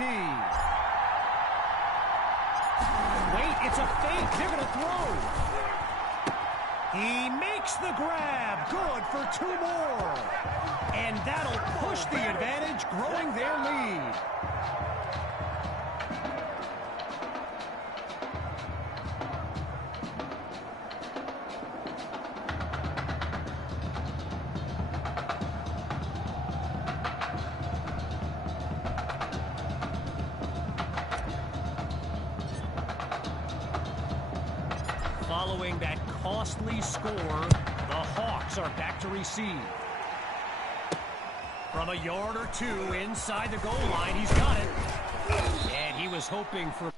tee. Wait, it's a fake. They're going to throw. He makes the grab. Good for 2 more. And that'll push the advantage, growing their lead. Following that costly score, the Hawks are back to receive. From a yard or 2 inside the goal line, he's got it. And he was hoping for more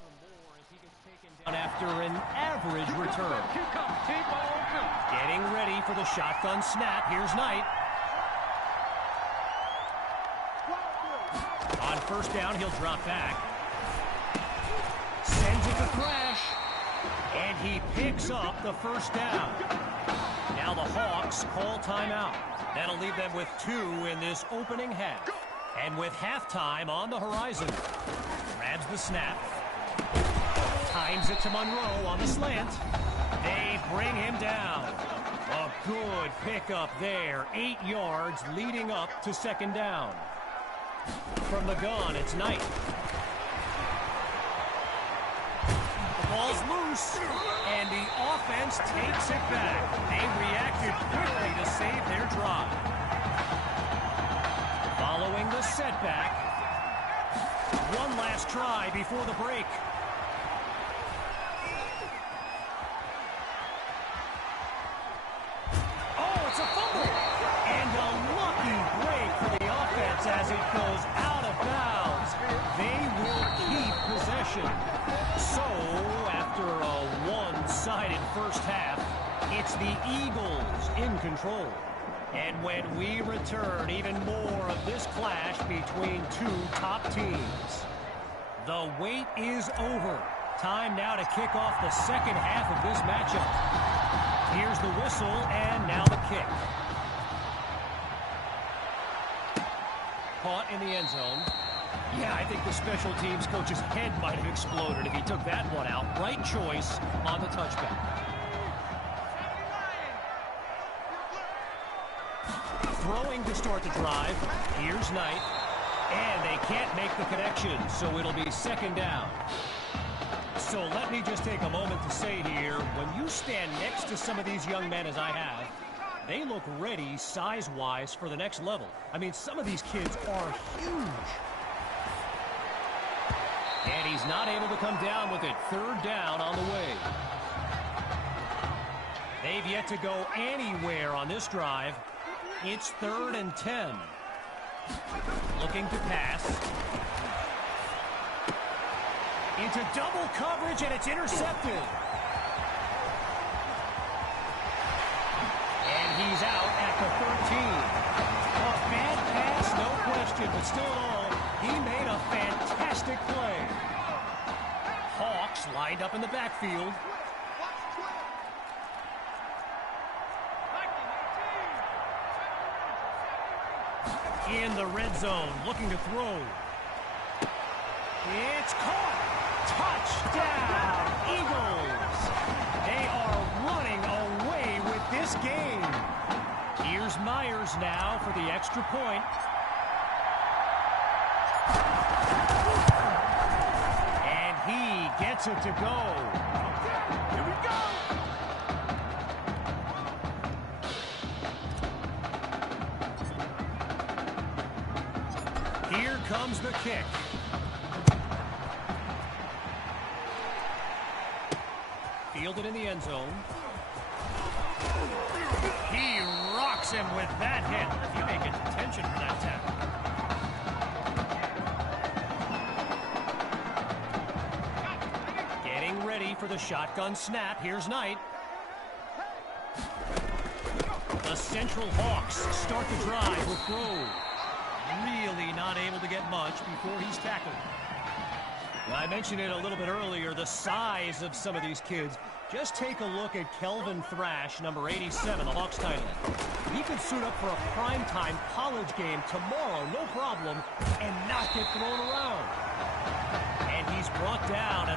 as he gets taken down after an average return. Getting ready for the shotgun snap. Here's Knight. On first down, he'll drop back. Sends it to Thrash. And he picks up the first down. Now the Hawks call timeout. That'll leave them with 2 in this opening half. And with halftime on the horizon. Grabs the snap. Times it to Monroe on the slant. They bring him down. A good pickup there. 8 yards leading up to second down. From the gun, it's Knight. Ball's loose, and the offense takes it back. They reacted quickly to save their drive. Following the setback, one last try before the break. Oh, it's a fumble! And a lucky break for the offense as it goes out of bounds. They will keep possession. So, after a one-sided first half, it's the Eagles in control. And when we return, even more of this clash between 2 top teams. The wait is over. Time now to kick off the second half of this matchup. Here's the whistle, and now the kick. Caught in the end zone. Yeah, I think the special teams coach's head might have exploded if he took that one out. Right choice on the touchback. Throwing to start the drive. Here's Knight. And they can't make the connection, so it'll be second down. So let me just take a moment to say here, when you stand next to some of these young men as I have, they look ready size-wise for the next level. I mean, some of these kids are huge. And he's not able to come down with it. Third down on the way. They've yet to go anywhere on this drive. It's 3rd and 10. Looking to pass. Into double coverage, and it's intercepted. And he's out at the 13. A bad pass, no question, but still in all, he made a fantastic play. Hawks lined up in the backfield. In the red zone, looking to throw. It's caught. Touchdown, Eagles. They are running away with this game. Here's Myers now for the extra point. And he gets it to go. Here we go. Here comes the kick. Fielded in the end zone. He rocks him with that hit. You may get detention for that tackle. Getting ready for the shotgun snap. Here's Knight. The Central Hawks start the drive with Grove. Really not able to get much before he's tackled. Well, I mentioned it a little bit earlier, the size of some of these kids. Just take a look at Kelvin Thrash, number 87, the Hawks tight end. He could suit up for a primetime college game tomorrow, no problem, and not get thrown around.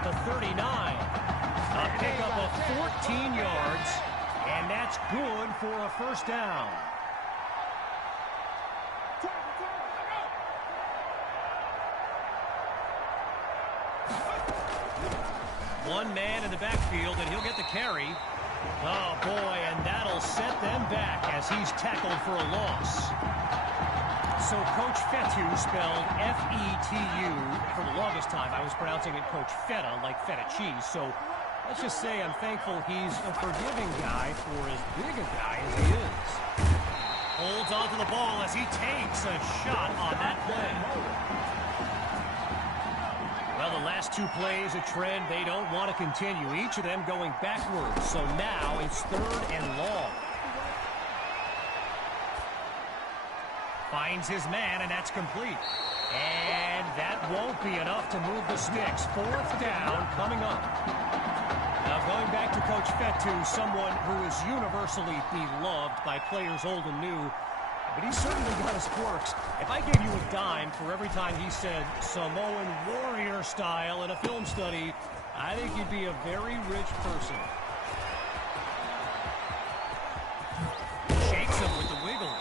the 39. A pickup of 14 yards, and that's good for a first down. One man in the backfield, and he'll get the carry. Oh, boy, and that'll set them back as he's tackled for a loss. So Coach Fetu, spelled F-E-T-U. For the longest time, I was pronouncing it Coach Feta, like feta cheese. So let's just say I'm thankful he's a forgiving guy for as big a guy as he is. Holds onto the ball as he takes a shot on that play. Well, the last two plays, a trend they don't want to continue. Each of them going backwards. So now it's 3rd and long. Finds his man, and that's complete. And that won't be enough to move the sticks. 4th down coming up. Now going back to Coach Fetu, someone who is universally beloved by players old and new. But he's certainly got his quirks. If I gave you a dime for every time he said Samoan warrior style in a film study, I think you'd be a very rich person. Shakes him with the wiggle.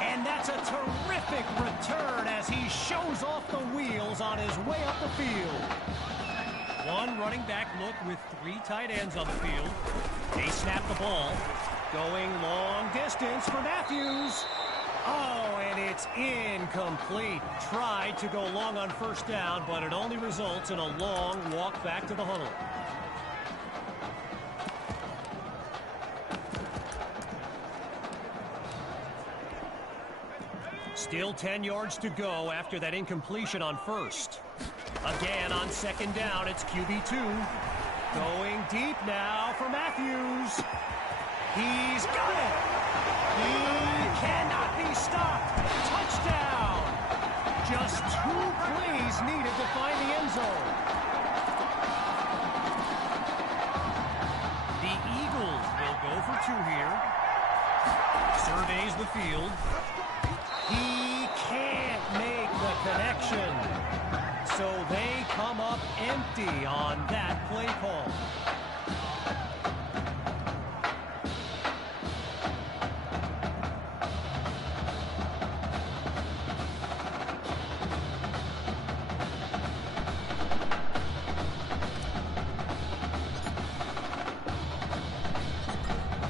And that's a terrific return as he shows off the wheels on his way up the field. One running back look with 3 tight ends on the field. They snap the ball. Going long distance for Matthews. Oh, and it's incomplete. Tried to go long on 1st down, but it only results in a long walk back to the huddle. Still 10 yards to go after that incompletion on 1st. Again on 2nd down, it's QB2. Going deep now for Matthews. He's got it. He cannot be stopped. Touchdown. Just 2 plays needed to find the end zone. The Eagles will go for 2 here. Surveys the field. He can't make the connection. So they come up empty on that play call.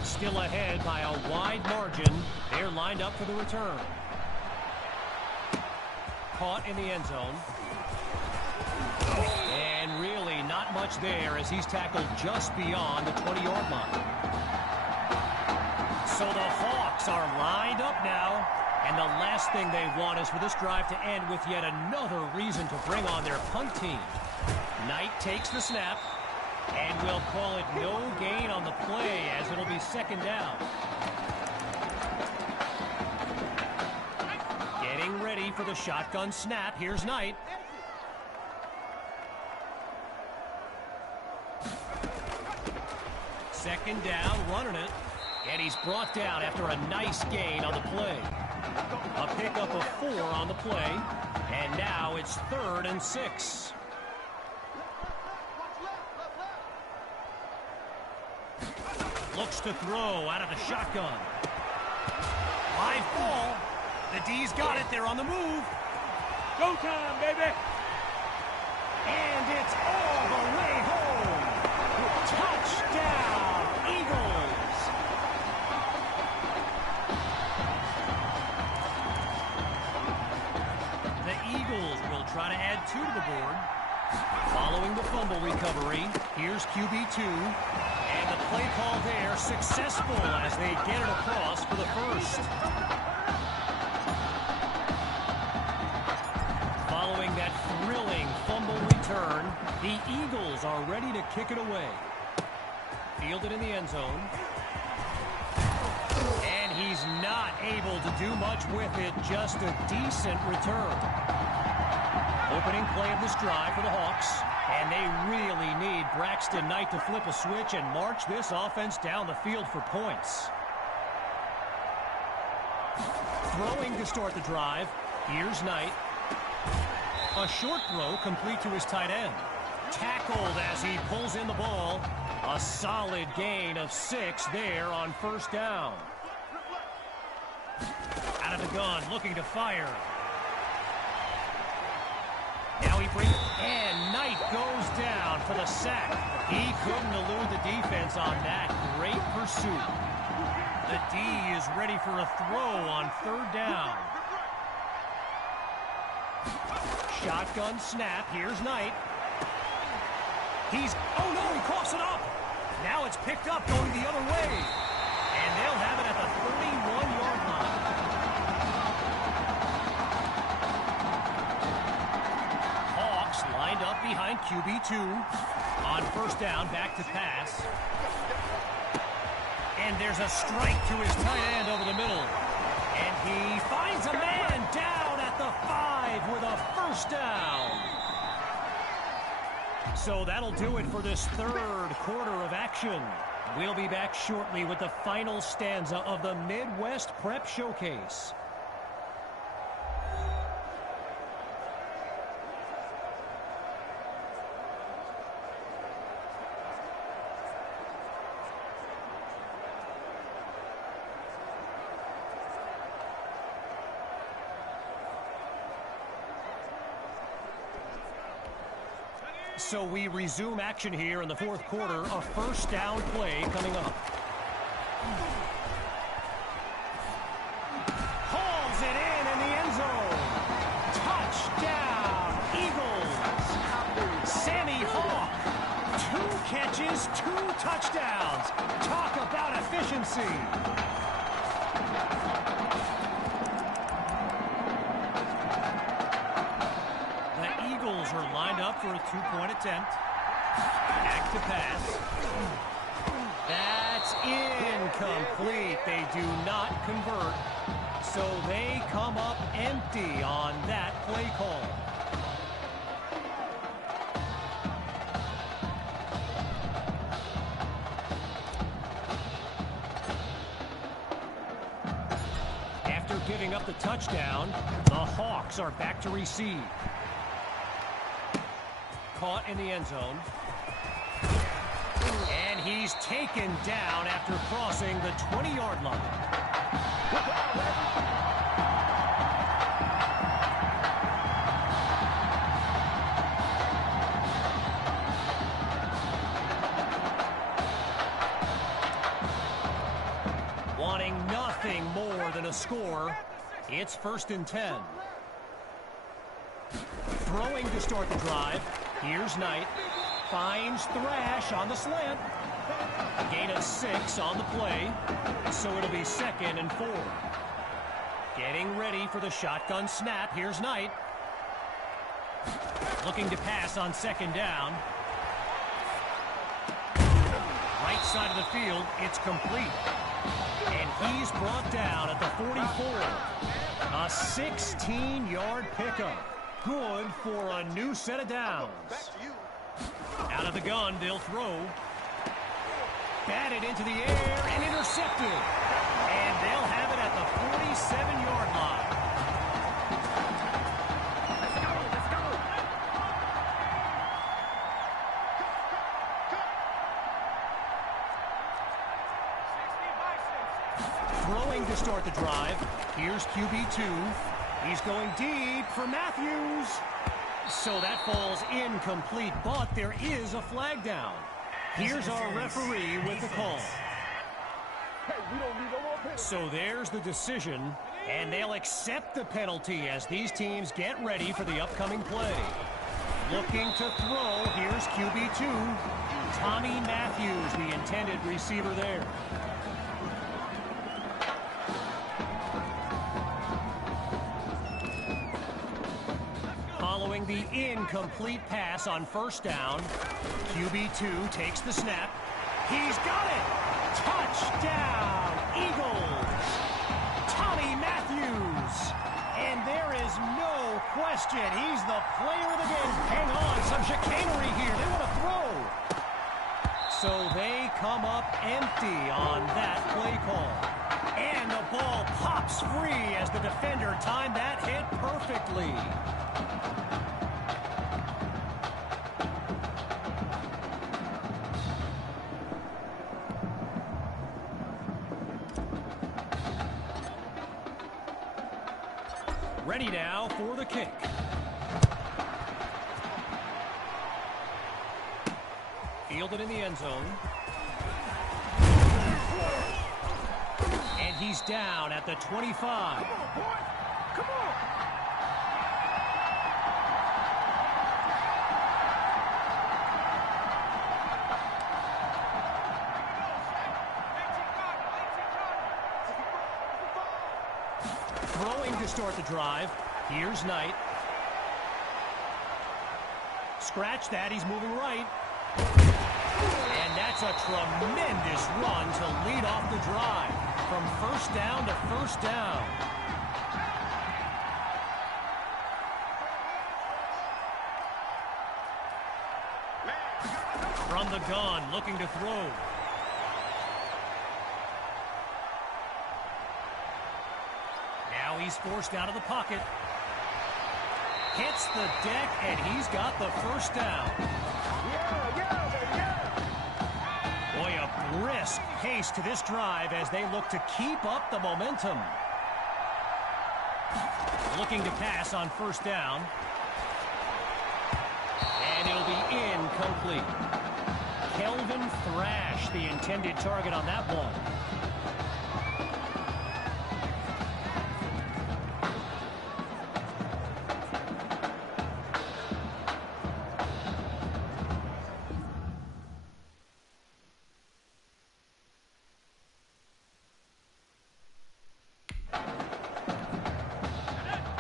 Still ahead by a wide margin. They're lined up for the return. Caught in the end zone. And really not much there as he's tackled just beyond the 20-yard line. So the Hawks are lined up now. And the last thing they want is for this drive to end with yet another reason to bring on their punt team. Knight takes the snap. And we'll call it no gain on the play as it'll be 2nd down. Getting ready for the shotgun snap. Here's Knight. Second down, running it. And he's brought down after a nice gain on the play. A pickup of 4 on the play. And now it's 3rd and 6. Looks to throw out of the shotgun. Live ball. The D's got it. They're on the move. Go time, baby. And it's all the way home. Touchdown, Eagles. The Eagles will try to add 2 to the board. Following the fumble recovery, here's QB2. And the play call there successful as they get it across for the first. Following that thrilling fumble return, the Eagles are ready to kick it away. Fielded in the end zone. And he's not able to do much with it, just a decent return. Opening play of this drive for the Hawks. And they really need Braxton Knight to flip a switch and march this offense down the field for points. Throwing to start the drive. Here's Knight. A short throw complete to his tight end. Tackled as he pulls in the ball. A solid gain of 6 there on first down. Out of the gun, looking to fire. Now he brings, and Knight goes down for the sack. He couldn't elude the defense on that great pursuit. The D is ready for a throw on third down. Shotgun snap. Here's Knight. Oh no, he coughs it up. Now it's picked up going the other way. And they'll have it at the 31-yard line. Hawks lined up behind QB2. On first down, back to pass. And there's a strike to his tight end over the middle. And he finds a man down at the 5 with a first down. So that'll do it for this third quarter of action. We'll be back shortly with the final stanza of the Midwest Prep Showcase. So we resume action here in the fourth quarter. A first down play coming up. Hauls it in the end zone. Touchdown, Eagles. Sammy Hawk. 2 catches, 2 touchdowns. Talk about efficiency. Are lined up for a 2-point attempt. Back to pass. That's incomplete. They do not convert. So they come up empty on that play call. After giving up the touchdown, the Hawks are back to receive. Caught in the end zone. And he's taken down after crossing the 20-yard line. Wanting nothing more than a score, it's 1st and 10. Throwing to start the drive. Here's Knight. Finds Thrash on the slant. A gain of 6 on the play. So it'll be 2nd and 4. Getting ready for the shotgun snap. Here's Knight. Looking to pass on 2nd down. Right side of the field. It's complete. And he's brought down at the 44. A 16-yard pickup. Good for a new set of downs. Out of the gun, they'll throw. Batted into the air and intercepted. And they'll have it at the 47-yard line. Throwing to start the drive. Here's QB2. He's going deep for Matthews. So that falls incomplete, but there is a flag down. Here's our referee with the call. So there's the decision, and they'll accept the penalty as these teams get ready for the upcoming play. Looking to throw, here's QB2. Tommy Matthews, the intended receiver there. Following the incomplete pass on first down, QB2 takes the snap. He's got it! Touchdown, Eagles! Tommy Matthews! And there is no question, he's the player of the game. Hang on, some chicanery here. They want to throw. So they come up empty on that play call. And the ball pops free as the defender timed that hit perfectly. Ready now for the kick. Fielded in the end zone. And he's down at the 25. Come on, boy. Come on. Throwing to start the drive. Here's Knight. Scratch that. He's moving right. And that's a tremendous run to lead off the drive. From first down to first down. From the gun, looking to throw. Now he's forced out of the pocket. Hits the deck, and he's got the first down. Boy, a brisk pace to this drive as they look to keep up the momentum. Looking to pass on first down. And it'll be incomplete. Kelvin Thrash, the intended target on that one.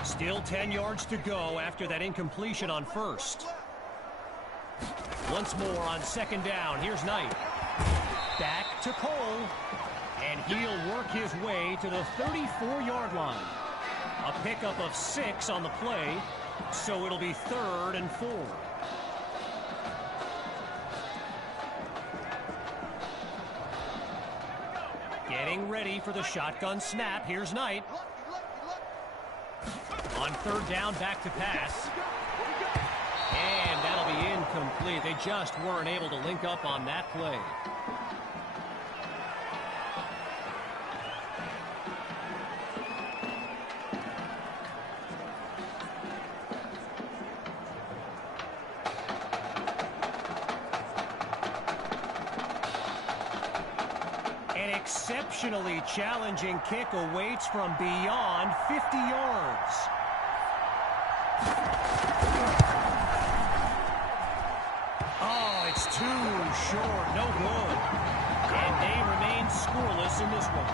Still 10 yards to go after that incompletion on first. Once more on second down. Here's Knight. Back to Cole. And he'll work his way to the 34-yard line. A pickup of 6 on the play, so it'll be 3rd and 4. Getting ready for the shotgun snap. Here's Knight. On third down, back to pass. And that'll be incomplete. They just weren't able to link up on that play. An exceptionally challenging kick awaits from beyond 50 yards. Oh, it's too short. No good. And they remain scoreless in this one.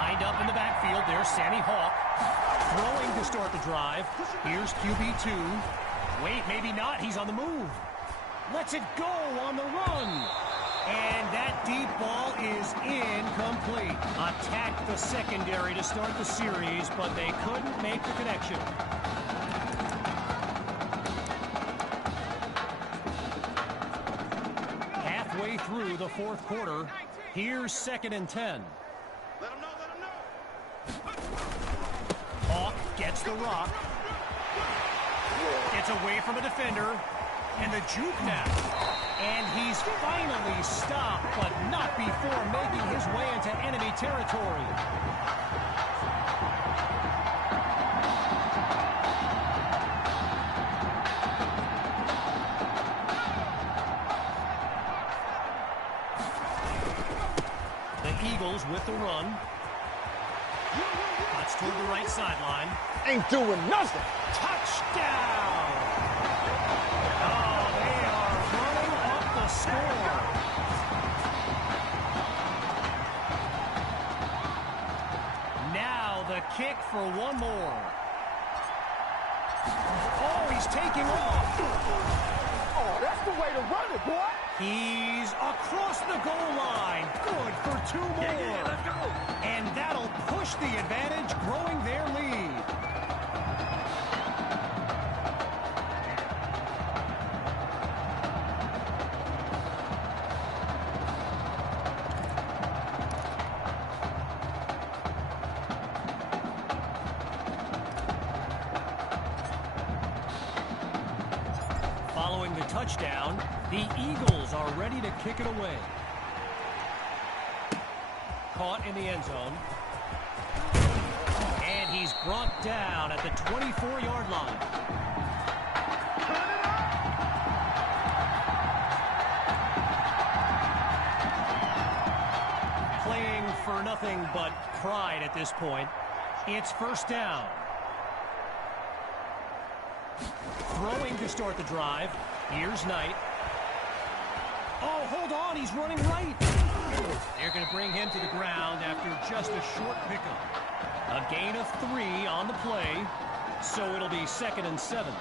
Lined up in the backfield, there's Sammy Hawk. Throwing to start the drive. Here's QB2. Wait, maybe not. He's on the move. Lets it go on the run. And that deep ball is incomplete. Attacked the secondary to start the series, but they couldn't make the connection. Halfway through the fourth quarter, here's 2nd and 10. Let him know. Hawk gets the rock. Gets away from a defender. And the juke now. And he's finally stopped, but not before making his way into enemy territory. The Eagles with the run. Cuts toward the right sideline. Ain't doing nothing. Touchdown! Oh, they are running up the score. Now the kick for one more. Oh, he's taking off. Oh, that's the way to run it, boy. He's across the goal line. Good for 2 more. Yeah, let's go. And that'll push the advantage, growing their lead. Following the touchdown, the Eagles are ready to kick it away. Caught in the end zone. brought down at the 24-yard line. Playing for nothing but pride at this point. It's first down. Throwing to start the drive. Here's Knight. Oh, hold on. He's running right. They're going to bring him to the ground after just a short pickup. A gain of 3 on the play, so it'll be 2nd and 7.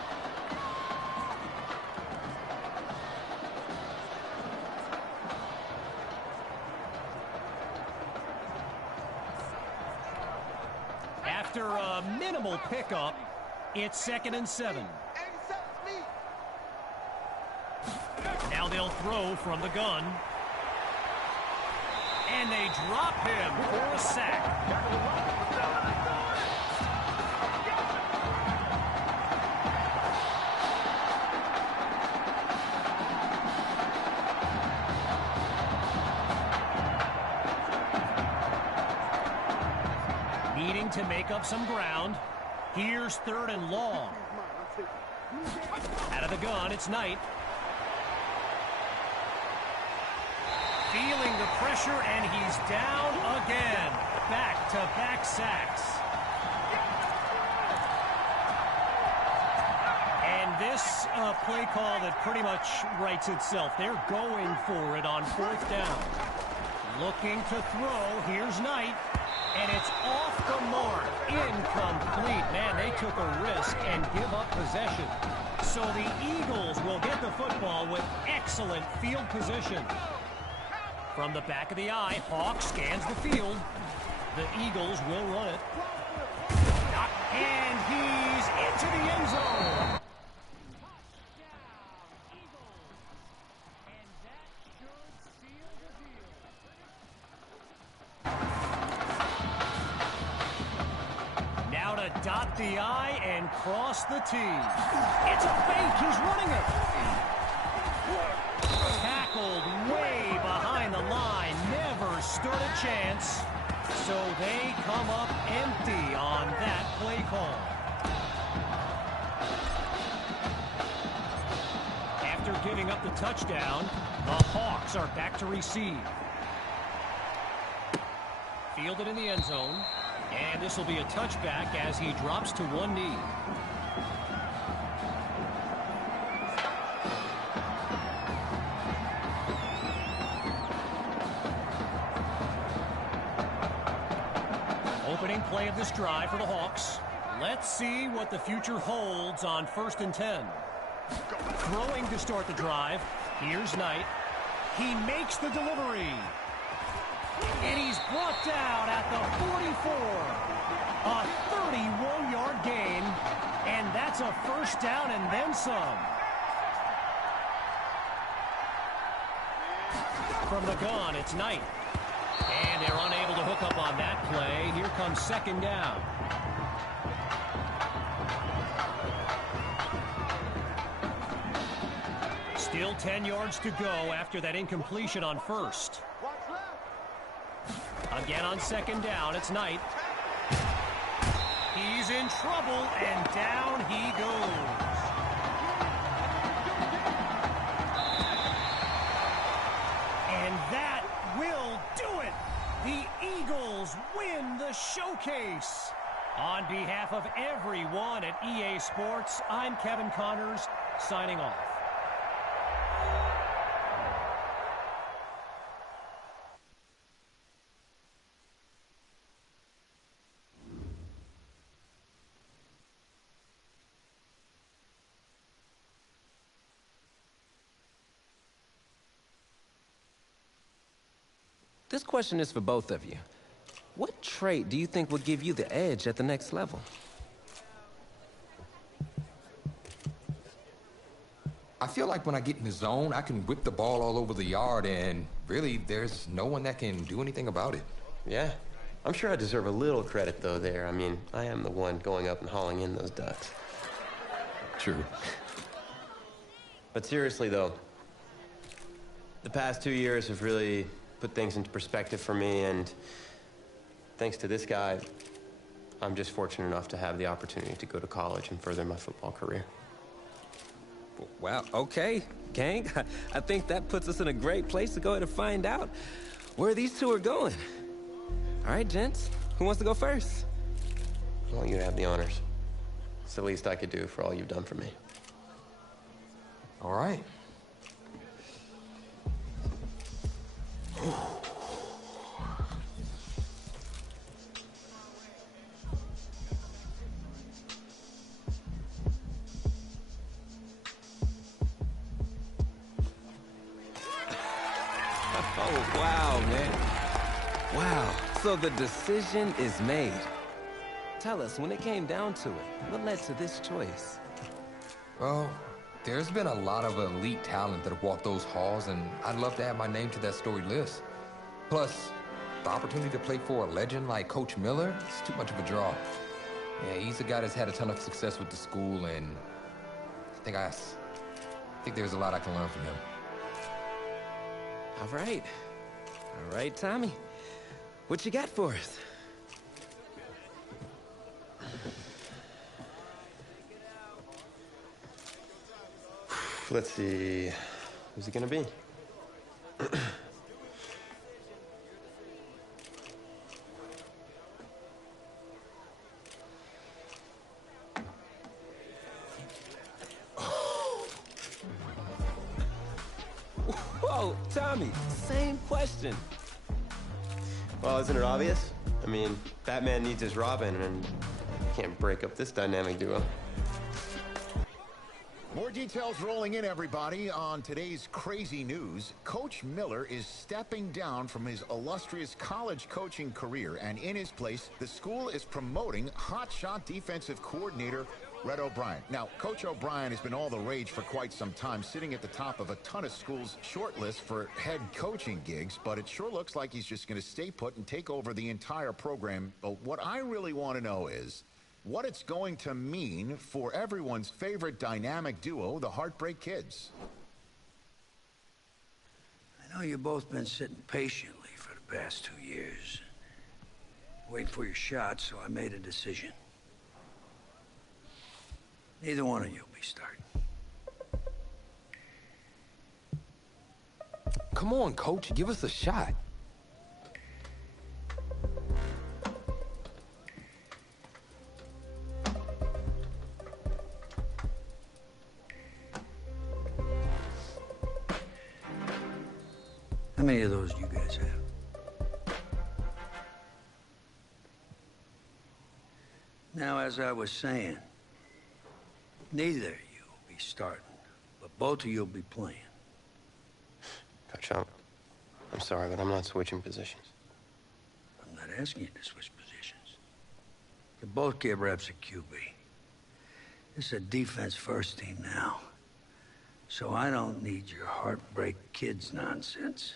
After a minimal pickup, it's 2nd and 7. Now they'll throw from the gun. And they drop him for a sack. Needing to make up some ground. Here's 3rd and long. Out of the gun, it's Knight. Feeling the pressure, and he's down again. Back-to-back sacks. And this play call that pretty much writes itself. They're going for it on 4th down. Looking to throw. Here's Knight. And it's off the mark. Incomplete. Man, they took a risk and give up possession. So the Eagles will get the football with excellent field position. From the back of the eye, Hawk scans the field. The Eagles will run it. And he's into the end zone. Now to dot the I and cross the T. It's a fake. He's running it. Tackled way behind the line. Never stood a chance. So they come up empty on that play call. After giving up the touchdown, the Hawks are back to receive. Fielded in the end zone. And this will be a touchback as he drops to one knee. Opening play of this drive for the Hawks. Let's see what the future holds on 1st and 10. Throwing to start the drive. Here's Knight. He makes the delivery. And he's brought down at the 44. A 31-yard gain. And that's a first down and then some. From the gun, it's Knight. And they're unable to hook up on that play. Here comes 2nd down. Still 10 yards to go after that incompletion on 1st. Again on 2nd down, it's Knight. He's in trouble, and down he goes. And that will do it. The Eagles win the showcase. On behalf of everyone at EA Sports, I'm Kevin Connors, signing off. This question is for both of you. What trait do you think will give you the edge at the next level? I feel like when I get in the zone, I can whip the ball all over the yard, and really, there's no one that can do anything about it. Yeah. I'm sure I deserve a little credit, though, there. I mean, I am the one going up and hauling in those ducks. True. But seriously, though, the past 2 years have really put things into perspective for me, and thanks to this guy, I'm just fortunate enough to have the opportunity to go to college and further my football career. Well, okay, gang. I think that puts us in a great place to go ahead and find out where these two are going. All right, gents. Who wants to go first? I want you to have the honors. It's the least I could do for all you've done for me. All right. Oh, wow, man. Wow. So the decision is made. Tell us, when it came down to it, what led to this choice? Well, there's been a lot of elite talent that have walked those halls, and I'd love to add my name to that storied list. Plus, the opportunity to play for a legend like Coach Miller is too much of a draw. Yeah, he's a guy that's had a ton of success with the school, and I think there's a lot I can learn from him. All right. All right, Tommy. What you got for us? Let's see. Who's it gonna be? Whoa, Tommy, same question. Well, isn't it obvious? I mean, Batman needs his Robin, and can't break up this dynamic duo. More details rolling in, everybody. On today's crazy news, Coach Miller is stepping down from his illustrious college coaching career, and in his place, the school is promoting hotshot defensive coordinator Red O'Brien. Now, Coach O'Brien has been all the rage for quite some time, sitting at the top of a ton of schools' short list for head coaching gigs, but it sure looks like he's just going to stay put and take over the entire program. But what I really want to know is what it's going to mean for everyone's favorite dynamic duo, the Heartbreak Kids. I know you've both been sitting patiently for the past 2 years, waiting for your shot, so I made a decision. Neither one of you will be starting. Come on, Coach, give us a shot. How many of those do you guys have? Now, as I was saying, neither of you will be starting, but both of you will be playing. Coach, I'm sorry, but I'm not switching positions. I'm not asking you to switch positions. You both get reps at QB. This is a defense-first team now, so I don't need your Heartbreak Kids nonsense.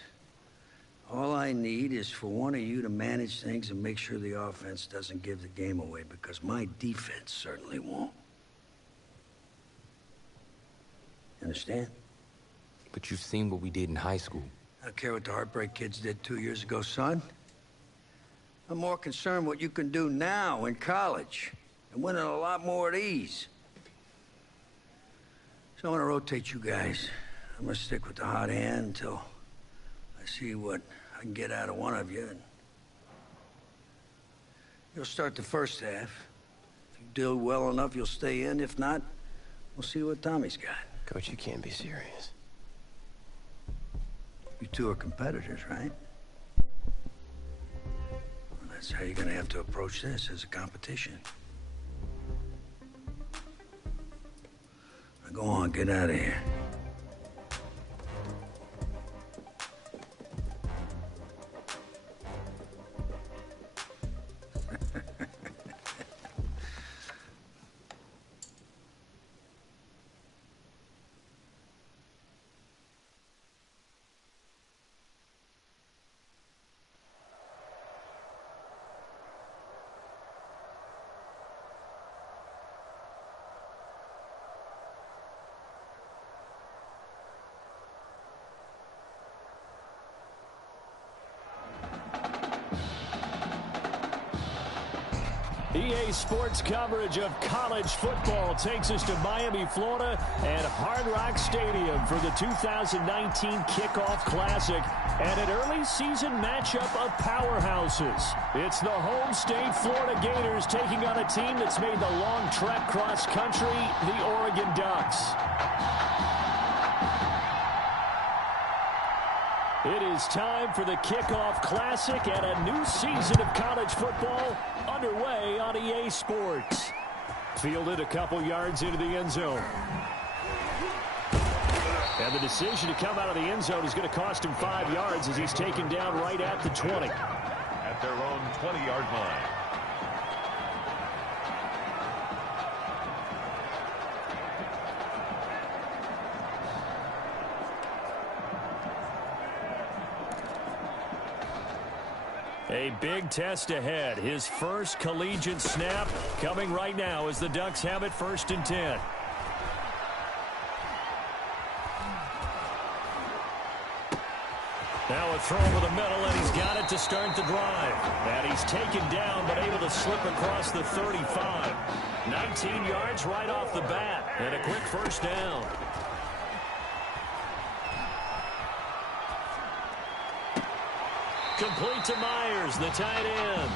All I need is for one of you to manage things and make sure the offense doesn't give the game away, because my defense certainly won't. Understand? But you've seen what we did in high school. I don't care what the Heartbreak Kids did 2 years ago, son. I'm more concerned what you can do now in college and winning a lot more of these. So I'm gonna rotate you guys. I'm gonna stick with the hot hand until I see what I can get out of one of you. And you'll start the first half. If you do well enough, you'll stay in. If not, we'll see what Tommy's got. Coach, you can't be serious. You two are competitors, right? Well, that's how you're gonna have to approach this, as a competition. Now go on, get out of here. EA Sports coverage of college football takes us to Miami, Florida, and Hard Rock Stadium for the 2019 Kickoff Classic and an early season matchup of powerhouses. It's the home state Florida Gators taking on a team that's made the long trek cross country, the Oregon Ducks. It is time for the Kickoff Classic and a new season of college football underway on EA Sports. Fielded a couple yards into the end zone. And the decision to come out of the end zone is going to cost him 5 yards as he's taken down right at the 20. At their own 20-yard line. A big test ahead. His first collegiate snap coming right now as the Ducks have it 1st and 10. Now a throw over the middle, and he's got it to start the drive. And he's taken down, but able to slip across the 35. 19 yards right off the bat, and a quick 1st down. Complete to Myers, the tight end.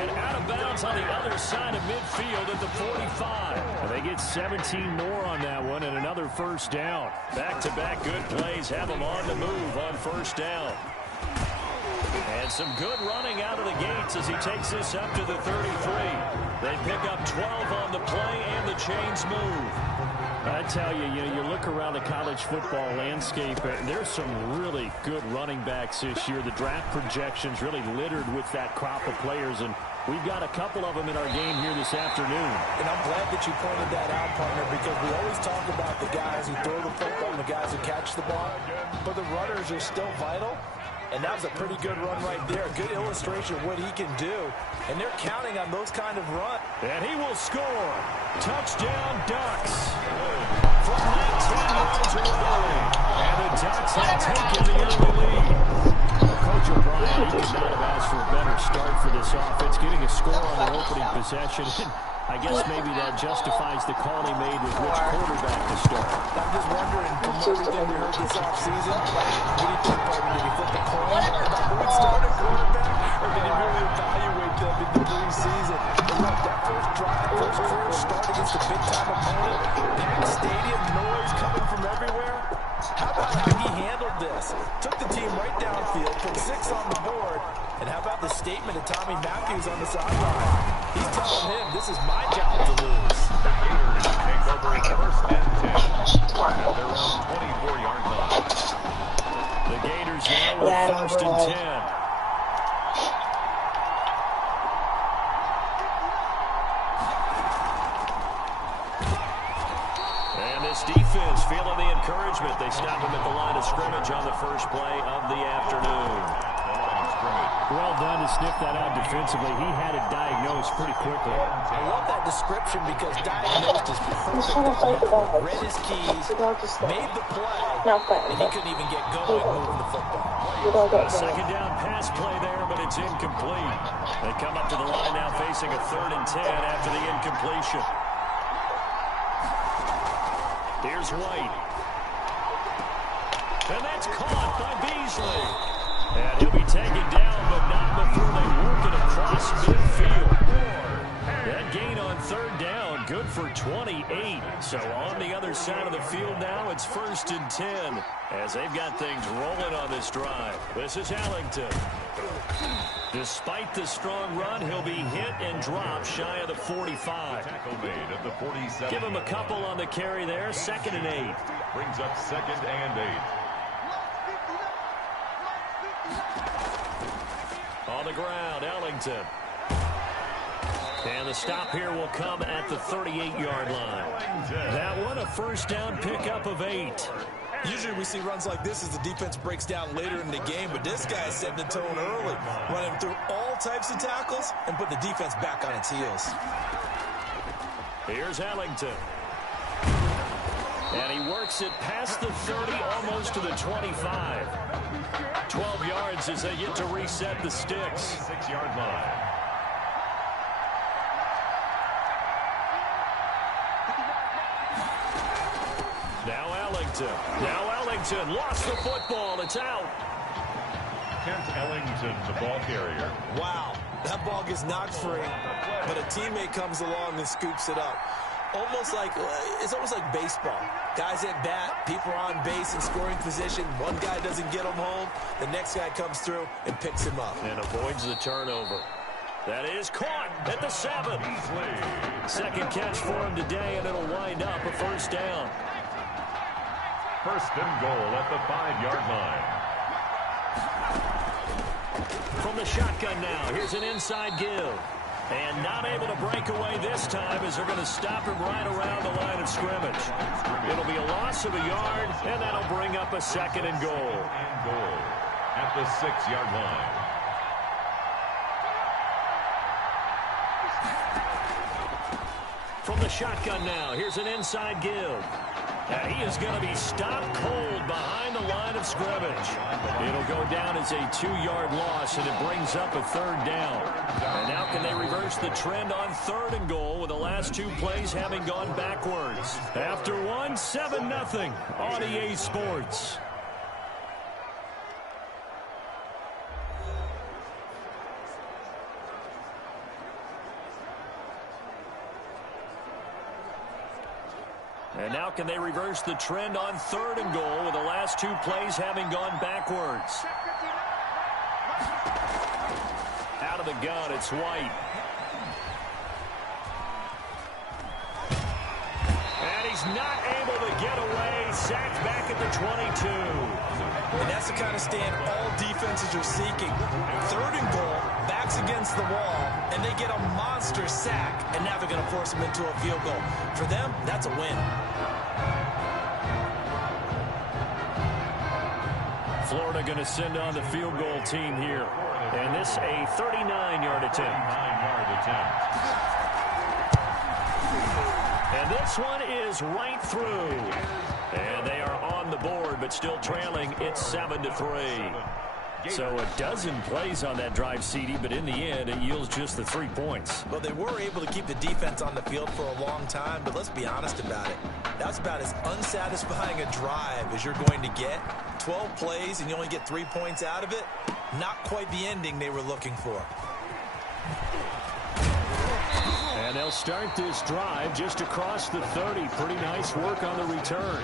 And out of bounds on the other side of midfield at the 45. And they get 17 more on that one and another 1st down. Back-to-back good plays have them on the move on 1st down. And some good running out of the gates as he takes this up to the 33. They pick up 12 on the play and the chains move. I tell you, you look around the college football landscape, and there's some really good running backs this year. The draft projections really littered with that crop of players, and we've got a couple of them in our game here this afternoon. And I'm glad that you pointed that out, partner, because we always talk about the guys who throw the football and the guys who catch the ball, but the runners are still vital. And that was a pretty good run right there. A good illustration of what he can do. And they're counting on those kind of runs. And he will score. Touchdown, Ducks. From 19 yards away. And the Ducks have taken the early lead. Coach O'Brien, he could not have asked for a better start for this offense. Getting a score on their opening possession. I guess maybe that justifies the call he made with which quarterback to start. I'm just wondering, from everything we heard this offseason, what do you think, partner? Did he flip the coin about who would start at quarterback? Or did he really evaluate them in the preseason? And look, that first drive, first career start against a big-time opponent, packed stadium, noise coming from everywhere. How about how he handled this? Took the team right downfield, put 6 on the board, and how about the statement of Tommy Matthews on the sideline? He's telling him, this is my job to lose. The Gators take over 1st and 10 at their own 24-yard line. The Gators now with 1st and 10. And this defense feeling the encouragement. They stop him at the line of scrimmage on the first play of the afternoon. Well done to sniff that out defensively. He had it diagnosed pretty quickly. I love that description because diagnosed is perfect. Read his keys, made the play, and he couldn't even get going moving the football. A 2nd down pass play there, but it's incomplete. They come up to the line now facing a 3rd and 10 after the incompletion. Here's White. And that's caught by Beasley. And he'll be taken down, but not before they work it across midfield. That gain on 3rd down, good for 28. So on the other side of the field now, it's 1st and 10 as they've got things rolling on this drive. This is Allington. Despite the strong run, he'll be hit and dropped shy of the 45. Tackle made at the 47. Give him a couple on the carry there, 2nd and 8. Brings up 2nd and 8. On the ground, Ellington. And the stop here will come at the 38-yard line. That one, a 1st down pickup of 8. Usually we see runs like this as the defense breaks down later in the game, but this guy's setting the tone early, running through all types of tackles and put the defense back on its heels. Here's Ellington. And he works it past the 30, almost to the 25. 12 yards as they get to reset the sticks. 6-yard line. Ellington. Now Ellington lost the football. It's out. Kent Ellington, the ball carrier. Wow, that ball gets knocked free, but a teammate comes along and scoops it up. It's almost like baseball. Guys at bat, people are on base in scoring position. One guy doesn't get him home. The next guy comes through and picks him up. And avoids the turnover. That is caught at the 7. Second catch for him today, and it'll wind up a first down. First and goal at the 5-yard line. From the shotgun now, here's an inside give. And not able to break away this time as they're going to stop him right around the line of scrimmage. It'll be a loss of a yard, and that'll bring up a second and goal. And goal at the 6-yard line. From the shotgun now, here's an inside give. And he is going to be stopped cold behind the line of scrimmage. It'll go down as a 2-yard loss, and it brings up a third down. And now can they reverse the trend on third and goal with the last 2 plays having gone backwards? After one, 7-0 on EA Sports. And now can they reverse the trend on third and goal with the last 2 plays having gone backwards? Out of the gun, it's White. And he's not able to get away. Sacked back at the 22. And that's the kind of stand all defenses are seeking. Third and goal, backs against the wall, and they get a monster sack, and now they're going to force them into a field goal. For them, that's a win. Florida going to send on the field goal team here. And this a 39-yard attempt. 39-yard attempt. And this one is right through. And they are on the board, but still trailing. It's 7-3. So a dozen plays on that drive, CD, but in the end, it yields just the 3 points. Well, they were able to keep the defense on the field for a long time, but let's be honest about it. That's about as unsatisfying a drive as you're going to get. 12 plays and you only get 3 points out of it. Not quite the ending they were looking for. And they'll start this drive just across the 30. Pretty nice work on the return.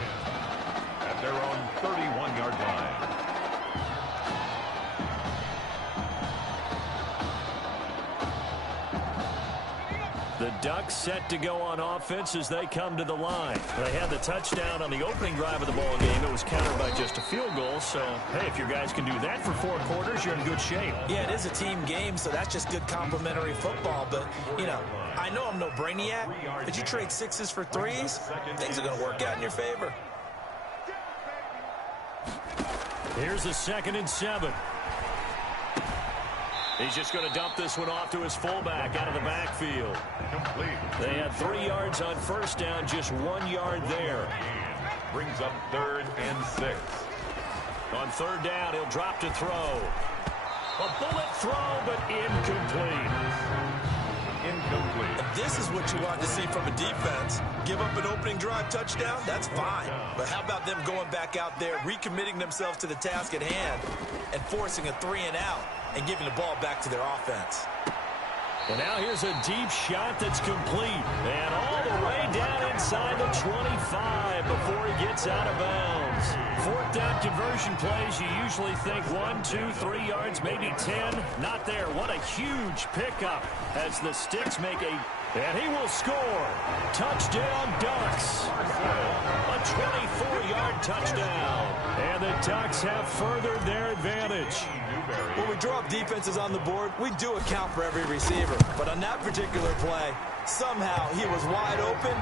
At their own 31-yard line. The Ducks set to go on offense as they come to the line. They had the touchdown on the opening drive of the ball game. It was countered by just a field goal. So, hey, if your guys can do that for 4 quarters, you're in good shape. Yeah, it is a team game, so that's just good complimentary football. But, you know, I know I'm no brainiac, but you trade 6s for 3s, things are going to work out in your favor. Here's a 2nd and 7. He's just going to dump this one off to his fullback out of the backfield. Complete. They had 3 yards on first down, just 1 yard there. Brings up 3rd and 6. On 3rd down, he'll drop to throw. A bullet throw, but incomplete. Incomplete. This is what you want to see from a defense. Give up an opening drive touchdown, that's fine. But how about them going back out there, recommitting themselves to the task at hand, and forcing a 3-and-out, and giving the ball back to their offense. And now here's a deep shot that's complete. And all the way down inside the 25 before he gets out of bounds. 4th down conversion plays, you usually think 1, 2, 3 yards, maybe 10. Not there. What a huge pickup as the Sticks make a... And he will score. Touchdown, Ducks. A 24-yard touchdown. And the Ducks have furthered their advantage. When we drop defenses on the board, we do account for every receiver. But on that particular play, somehow he was wide open,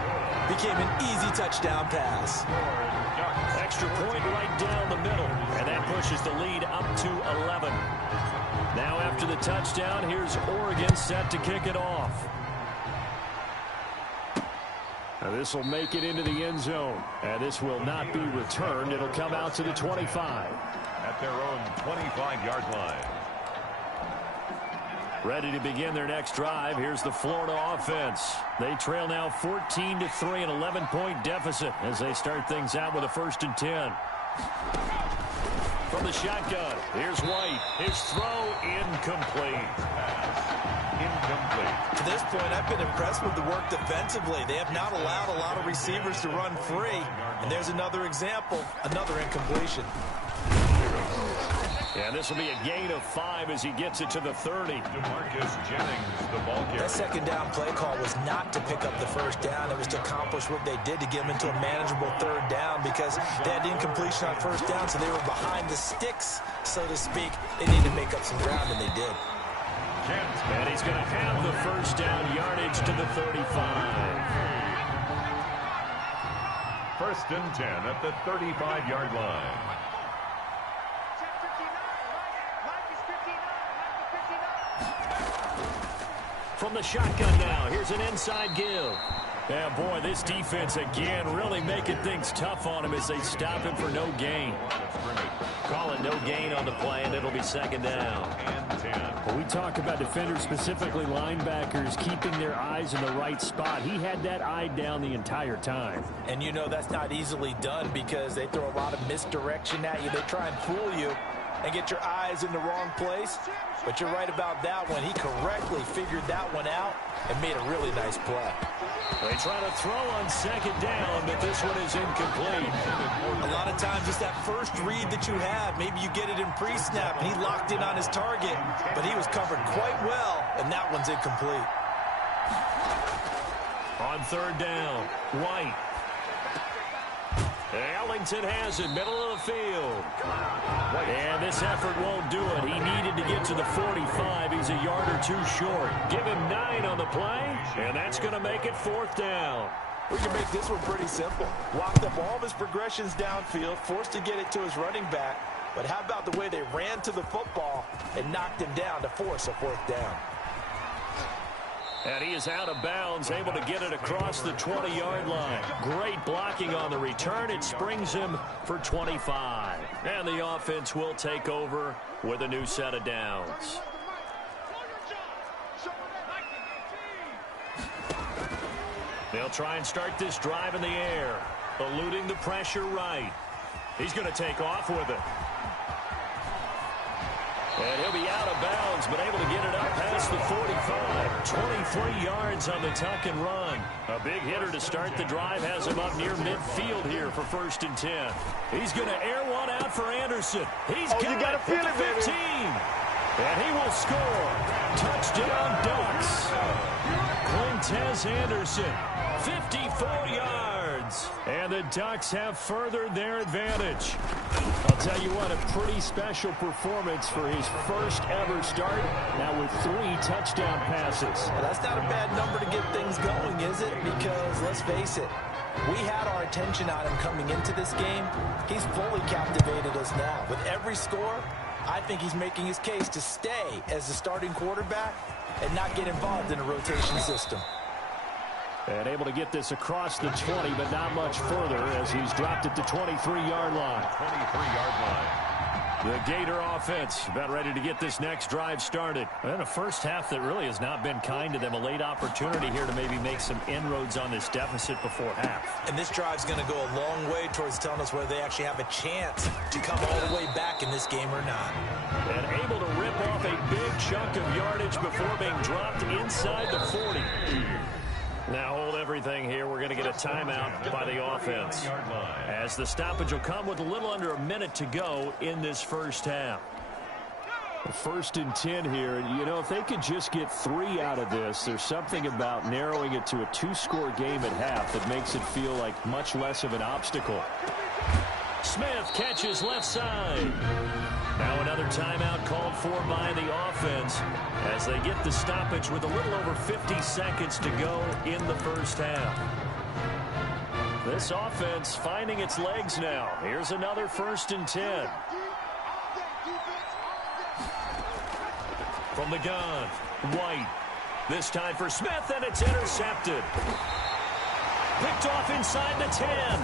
became an easy touchdown pass. Extra point right down the middle. And that pushes the lead up to 11. Now after the touchdown, here's Oregon set to kick it off. Now this will make it into the end zone. And this will not be returned. It'll come out to the 25. At their own 25-yard line. Ready to begin their next drive. Here's the Florida offense. They trail now 14-3, an 11-point deficit as they start things out with a 1st and 10. From the shotgun, here's White. His throw incomplete. To this point, I've been impressed with the work defensively. They have not allowed a lot of receivers to run free. And there's another example, another incompletion. Yeah, this will be a gain of 5 as he gets it to the 30. DeMarcus Jennings, the ball carrier. That second down play call was not to pick up the 1st down. It was to accomplish what they did to get them into a manageable 3rd down because they had incompletion on 1st down, so they were behind the sticks, so to speak. They needed to make up some ground, and they did. And he's going to have the 1st down yardage to the 35. 1st and 10 at the 35-yard line. From the shotgun now, here's an inside give. Yeah, boy, this defense again really making things tough on him as they stop him for no gain. Call it no gain on the play, and it'll be 2nd down. Well, we talk about defenders, specifically linebackers, keeping their eyes in the right spot. He had that eye down the entire time. And you know that's not easily done because they throw a lot of misdirection at you. They try and fool you and get your eyes in the wrong place. But you're right about that one. He correctly figured that one out and made a really nice play. They try to throw on 2nd down, but this one is incomplete. A lot of times it's that first read that you have. Maybe you get it in pre-snap, and he locked in on his target, but he was covered quite well, and that one's incomplete. On 3rd down, White. Ellington has it, middle of the field. And this effort won't do it. He needed to get to the 45. He's a yard or 2 short. Give him 9 on the play, and that's going to make it 4th down. We can make this one pretty simple. Locked up all of his progressions downfield, forced to get it to his running back. But how about the way they ran to the football and knocked him down to force a 4th down? And he is out of bounds, able to get it across the 20-yard line. Great blocking on the return. It springs him for 25. And the offense will take over with a new set of downs. They'll try and start this drive in the air, eluding the pressure right. He's going to take off with it. And he'll be out of bounds, but able to get it up past the 45. 23 yards on the tuck and run. A big hitter to start the drive has him up near midfield here for 1st and 10. He's going to air one out for Anderson. He's got it at the 15. And he will score. Touchdown, Ducks. Quintez Anderson, 54 yards. And the Ducks have furthered their advantage. I'll tell you what, a pretty special performance for his first ever start, now with 3 touchdown passes. Well, that's not a bad number to get things going, is it? Because, let's face it, we had our attention on him coming into this game. He's fully captivated us now. With every score, I think he's making his case to stay as the starting quarterback and not get involved in a rotation system. And able to get this across the 20, but not much further as he's dropped at the 23-yard line. 23-yard line. The Gator offense about ready to get this next drive started. And a first half that really has not been kind to them. A late opportunity here to maybe make some inroads on this deficit before half. And this drive's going to go a long way towards telling us whether they actually have a chance to come all the way back in this game or not. And able to rip off a big chunk of yardage before being dropped inside the 40. Now hold everything here. We're going to get a timeout by the offense, as the stoppage will come with a little under a minute to go in this first half. 1st and 10 here. And, you know, if they could just get 3 out of this, there's something about narrowing it to a 2-score game at half that makes it feel like much less of an obstacle. Smith catches left side. Now another timeout called for by the offense as they get the stoppage with a little over 50 seconds to go in the first half. This offense finding its legs now. Here's another 1st and 10. From the gun, White. This time for Smith, and it's intercepted. Picked off inside the 10.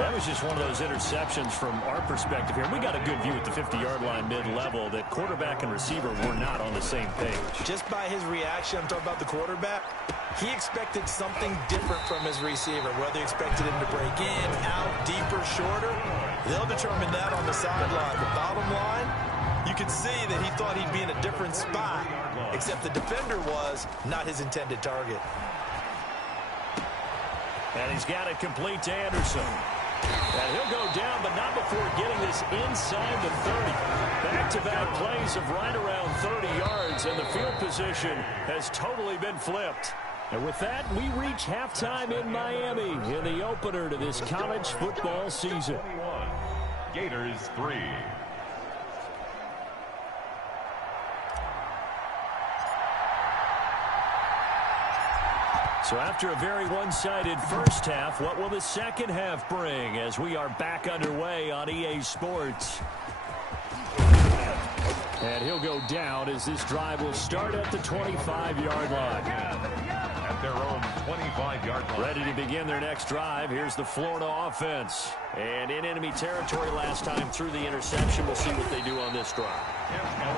That was just one of those interceptions from our perspective here. We got a good view at the 50-yard line mid-level that quarterback and receiver were not on the same page. Just by his reaction, I'm talking about the quarterback, he expected something different from his receiver, whether he expected him to break in, out, deeper, shorter. They'll determine that on the sideline. The bottom line, you could see that he thought he'd be in a different spot, except the defender was not his intended target. And he's got it complete to Anderson. And he'll go down, but not before getting this inside the 30. Back-to-back plays of right around 30 yards, and the field position has totally been flipped. And with that, we reach halftime in Miami in the opener to this college football season. Gators 3. So after a very one-sided first half, what will the second half bring as we are back underway on EA Sports? And he'll go down as this drive will start at the 25-yard line. At their own 25-yard line. Ready to begin their next drive. Here's the Florida offense. And in enemy territory last time through the interception. We'll see what they do on this drive.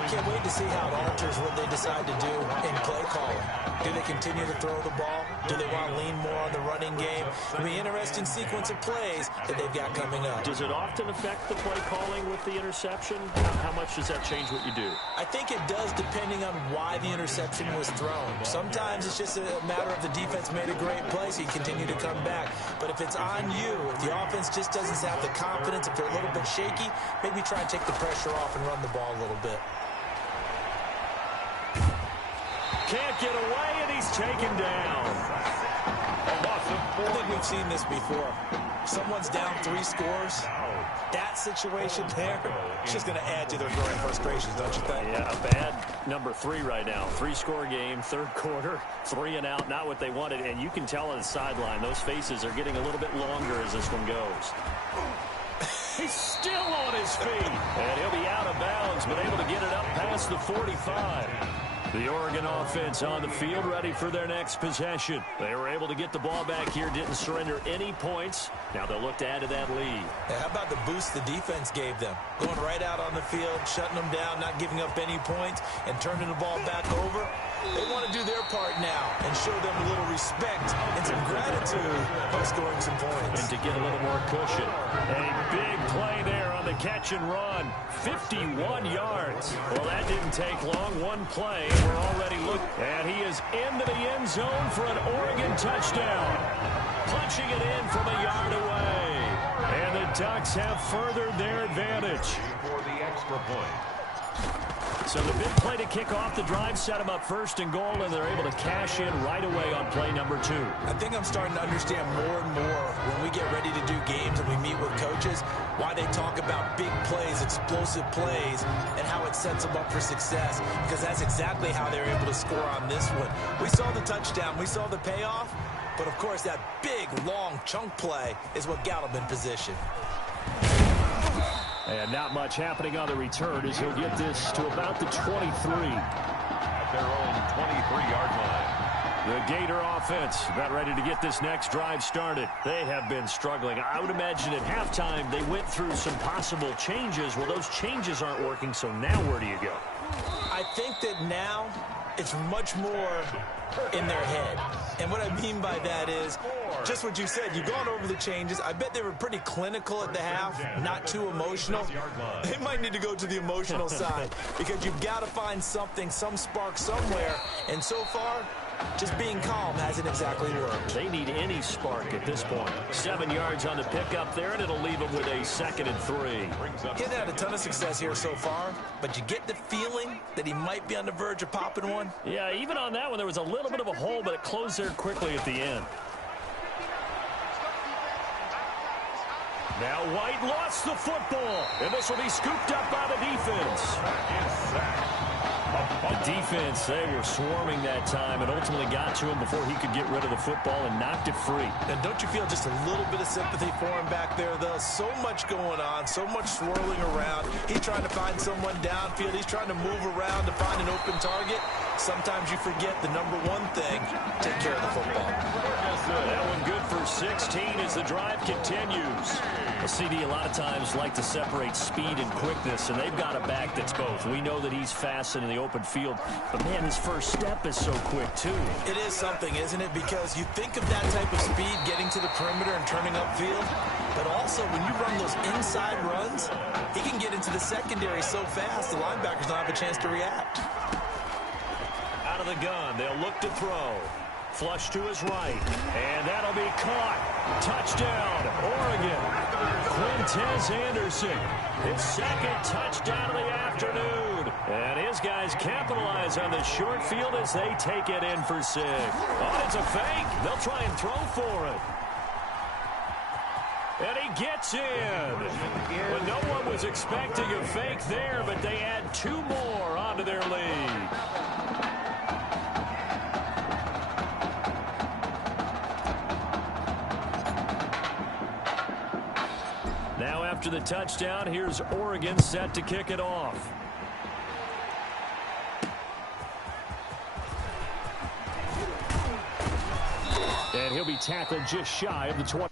Can't wait to see how it alters what they decide to do in play calling. Do they continue to throw the ball? Do they want to lean more on the running game? It'll be an interesting sequence of plays that they've got coming up. Does it often affect the play calling with the interception? How much does that change what you do? I think it does depending on why the interception was thrown. Sometimes it's just a matter of the defense made a great play, so you continue to come back. But if it's on you, if the offense just doesn't have the confidence, if they're a little bit shaky, maybe try and take the pressure off and run the ball a little bit. Can't get away, and he's taken down. I think we've seen this before. Someone's down 3 scores. That situation there, it's just going to add to their growing frustrations, don't you think? Yeah, bad number 3 right now. 3-score game, third quarter, 3 and out, not what they wanted. And you can tell on the sideline, those faces are getting a little bit longer as this one goes. He's still on his feet. And he'll be out of bounds, but able to get it up past the 45. The Oregon offense on the field, ready for their next possession. They were able to get the ball back here, didn't surrender any points. Now they'll look to add to that lead. Yeah, how about the boost the defense gave them? Going right out on the field, shutting them down, not giving up any points, and turning the ball back over. They want to do their part now and show them a little respect and some gratitude by scoring some points. And to get a little more cushion. A big play there on the catch and run. 51 yards. Well, that didn't take long. One play. We're already looking. And he is into the end zone for an Oregon touchdown. Punching it in from a yard away. And the Ducks have furthered their advantage. For the extra point. So the big play to kick off the drive set them up first and goal, and they're able to cash in right away on play number 2. I think I'm starting to understand more and more when we get ready to do games and we meet with coaches why they talk about big plays, explosive plays, and how it sets them up for success, because that's exactly how they're able to score on this one. We saw the touchdown. We saw the payoff. But, of course, that big, long chunk play is what got him in position. And not much happening on the return as he'll get this to about the 23. At their own 23-yard line. The Gator offense about ready to get this next drive started. They have been struggling. I would imagine at halftime they went through some possible changes. Well, those changes aren't working, so now where do you go? I think that now it's much more in their head. And what I mean by that is just what you said. You've gone over the changes. I bet they were pretty clinical at the half, not too emotional. They might need to go to the emotional side because you've got to find something, some spark somewhere. And so far, just being calm hasn't exactly worked. They need any spark at this point. 7 yards on the pickup there, and it'll leave them with a 2nd and 3. He hasn't had a ton of success here so far, but you get the feeling that he might be on the verge of popping one. Yeah, even on that one, there was a little bit of a hole, but it closed there quickly at the end. Now White lost the football, and this will be scooped up by the defense. The defense, they were swarming that time and ultimately got to him before he could get rid of the football and knocked it free. And don't you feel just a little bit of sympathy for him back there, though? So much going on, so much swirling around. He's trying to find someone downfield. He's trying to move around to find an open target. sometimes you forget the number one thing, take care of the football. That one good for 16 as the drive continues. A CD a lot of times like to separate speed and quickness, and they've got a back that's both. We know that he's fast in the open field, but man, his first step is so quick too. It is something, isn't it? Because you think of that type of speed getting to the perimeter and turning upfield, but also when you run those inside runs, he can get into the secondary so fast the linebackers don't have a chance to react. Out of the gun, they'll look to throw. Flush to his right, and that'll be caught. Touchdown, Oregon. Quintez Anderson, his second touchdown of the afternoon. And his guys capitalize on the short field as they take it in for 6. Oh, it's a fake. They'll try and throw for it. And he gets in. Well, no one was expecting a fake there, but they add 2 more onto their lead. Now after the touchdown, here's Oregon set to kick it off. And he'll be tackled just shy of the 20.